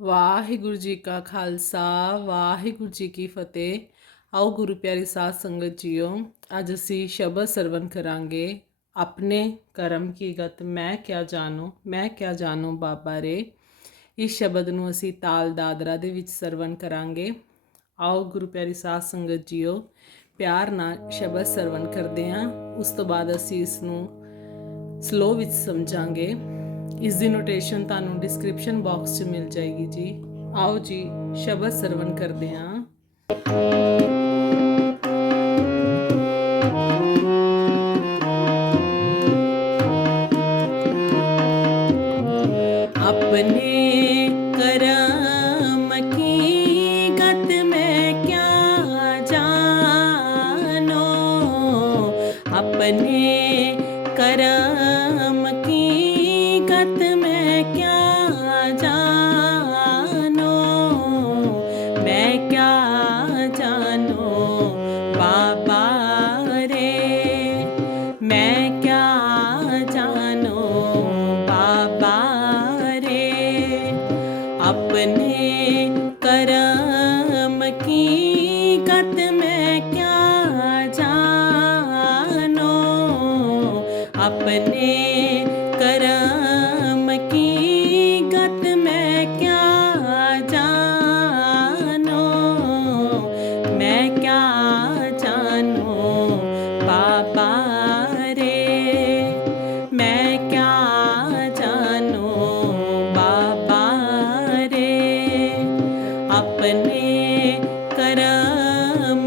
ਵਾਹਿਗੁਰੂ ਜੀ ਕਾ ਖਾਲਸਾ, ਵਾਹਿਗੁਰੂ ਜੀ ਕੀ ਫਤਿਹ। ਆਓ ਗੁਰੂ ਪਿਆਰੀ ਸਾਧ ਸੰਗਤ ਜੀਓ, ਅੱਜ ਅਸੀਂ ਸ਼ਬਦ ਸਰਵਨ ਕਰਾਂਗੇ। ਆਪਣੇ ਕਰਮ ਕੀ ਗਤ, ਮੈਂ ਕਿਆ ਜਾਣੂ, ਮੈਂ ਕਿਆ ਜਾਣੂ ਬਾਬਾ ਰੇ। ਇਸ ਸ਼ਬਦ ਨੂੰ ਅਸੀਂ ਤਾਲ ਦਾਦਰਾ ਦੇ ਵਿੱਚ ਸਰਵਨ ਕਰਾਂਗੇ। ਆਓ ਗੁਰੂ ਪਿਆਰੀ ਸਾਧ ਸੰਗਤ ਜੀਓ, ਪਿਆਰ ਨਾਲ ਸ਼ਬਦ ਸਰਵਨ ਕਰਦੇ ਹਾਂ ਉਸ ਤੋਂ ਬਾਅਦ ਅਸੀਂ ਇਸ ਨੂੰ ਸਲੋ ਵਿੱਚ ਸਮਝਾਂਗੇ। ਇਸ ਦੀ ਨੋਟੇਸ਼ਨ ਤੁਹਾਨੂੰ ਡਿਸਕ੍ਰਿਪਸ਼ਨ ਬਾਕਸ 'ਚ ਮਿਲ ਜਾਏਗੀ ਜੀ ਆਓ ਜੀ ਸ਼ਬਦ ਸਰਵਨ ਕਰਦੇ ਹਾਂ अपने करम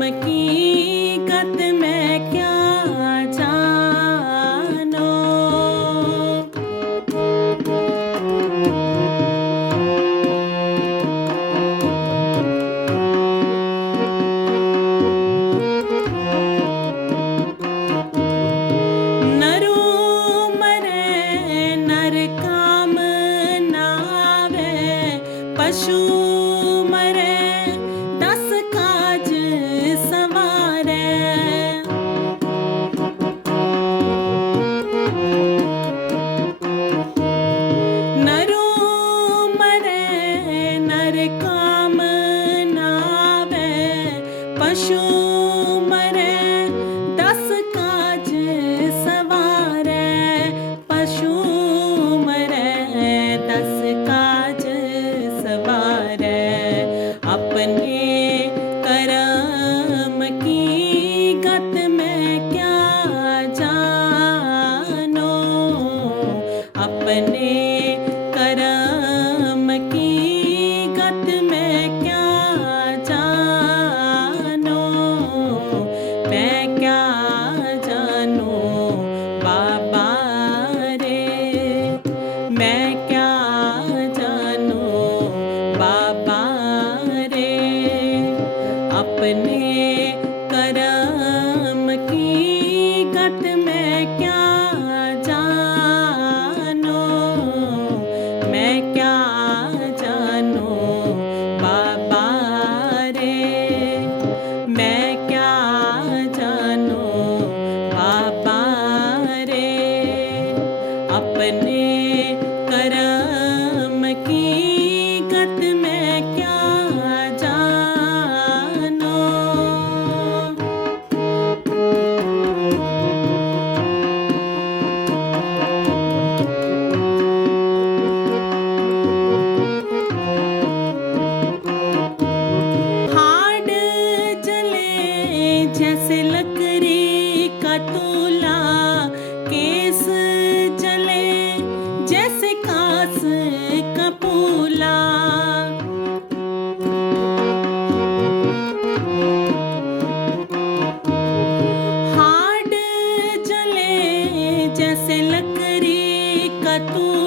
गत में क्या जानो? नरो मरे नर काम नावे पशु पशु अपने की क्या जानो? मैं क्या जानो? बाबा रे, मैं क्या जानो? बाबा रे, अपने जैसे लकड़ी का तू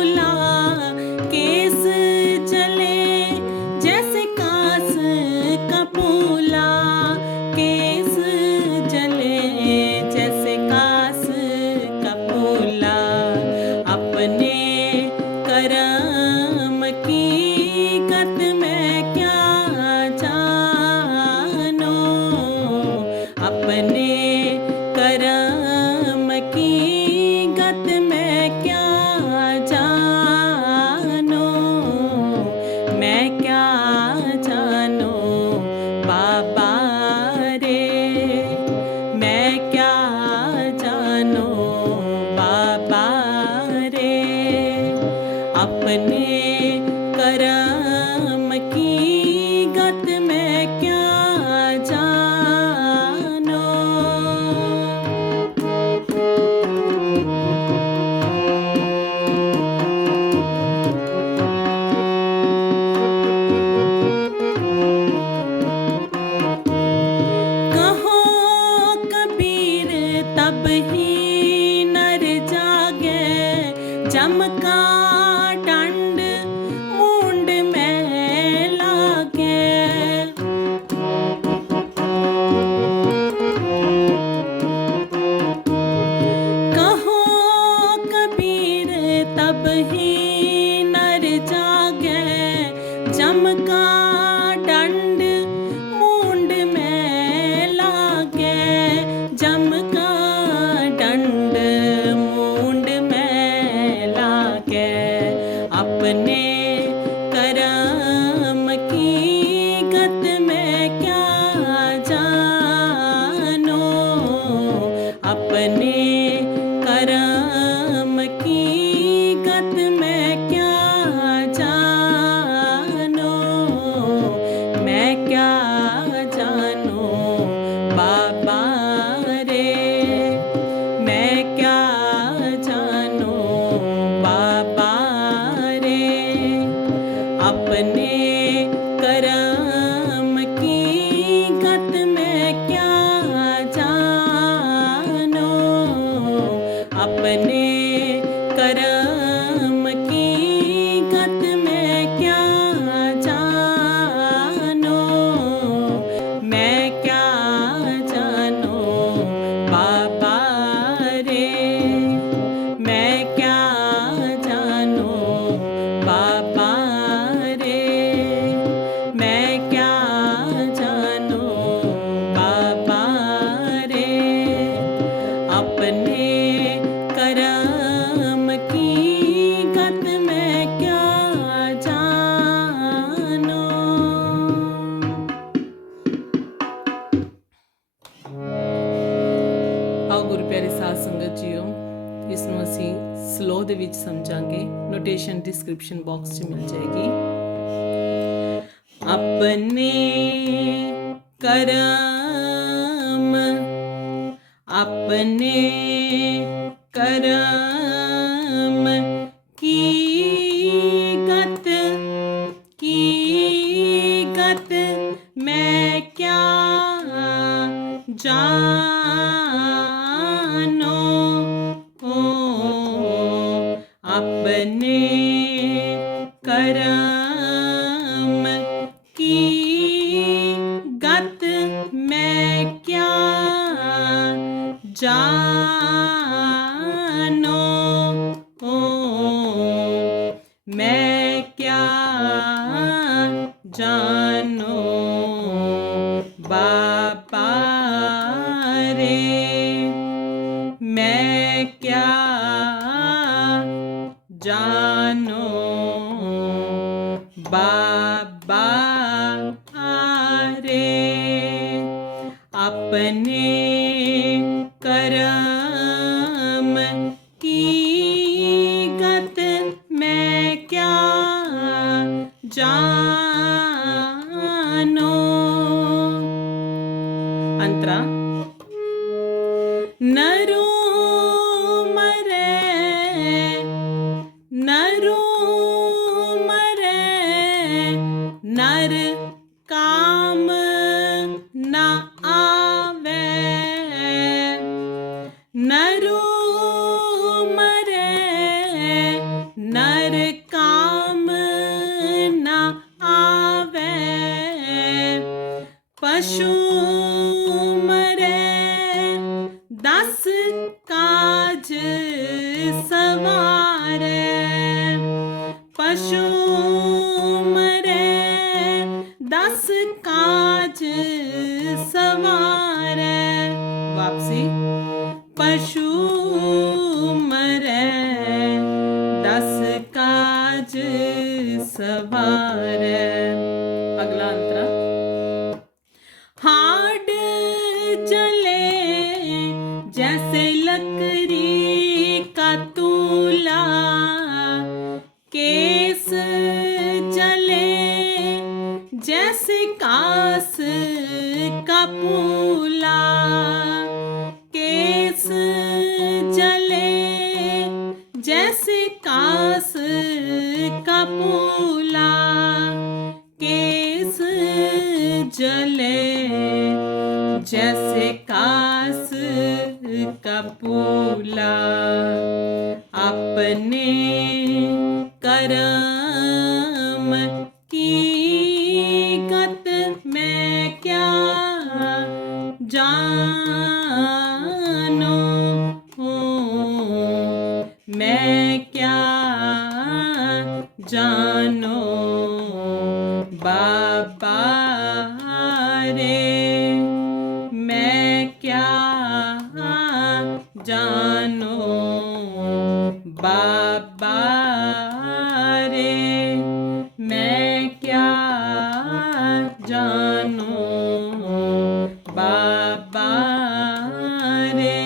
जानो पापा रे अपने when it ਫਲੋ ਦੇ ਵਿੱਚ ਸਮਝਾਂਗੇ ਨੋਟੇਸ਼ਨ ਡਿਸਕ੍ਰਿਪਸ਼ਨ ਬਾਕਸ 'ਚ ਮਿਲ ਜਾਏਗੀ ਆਪਣੇ ਕਰਮ ਆਪਣੇ ਕਰਮ ਕੀ ਗਤ ਕੀ ਗਤ ਮੈਂ ਕਿਆ ਜਾਣ मैं क्या जानो बाबा रे मैं क्या जानो बाबा रे अपने पशु का पूला अपने करम की गत मैं क्या जानो हूँ? मैं क्या जानो? बाबा रे हमारे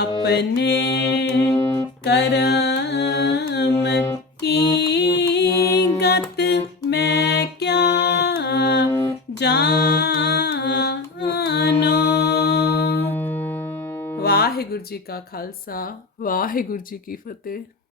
अपने करम की वाहिगुरु जी का खालसा वाहिगुरु जी की फतेह।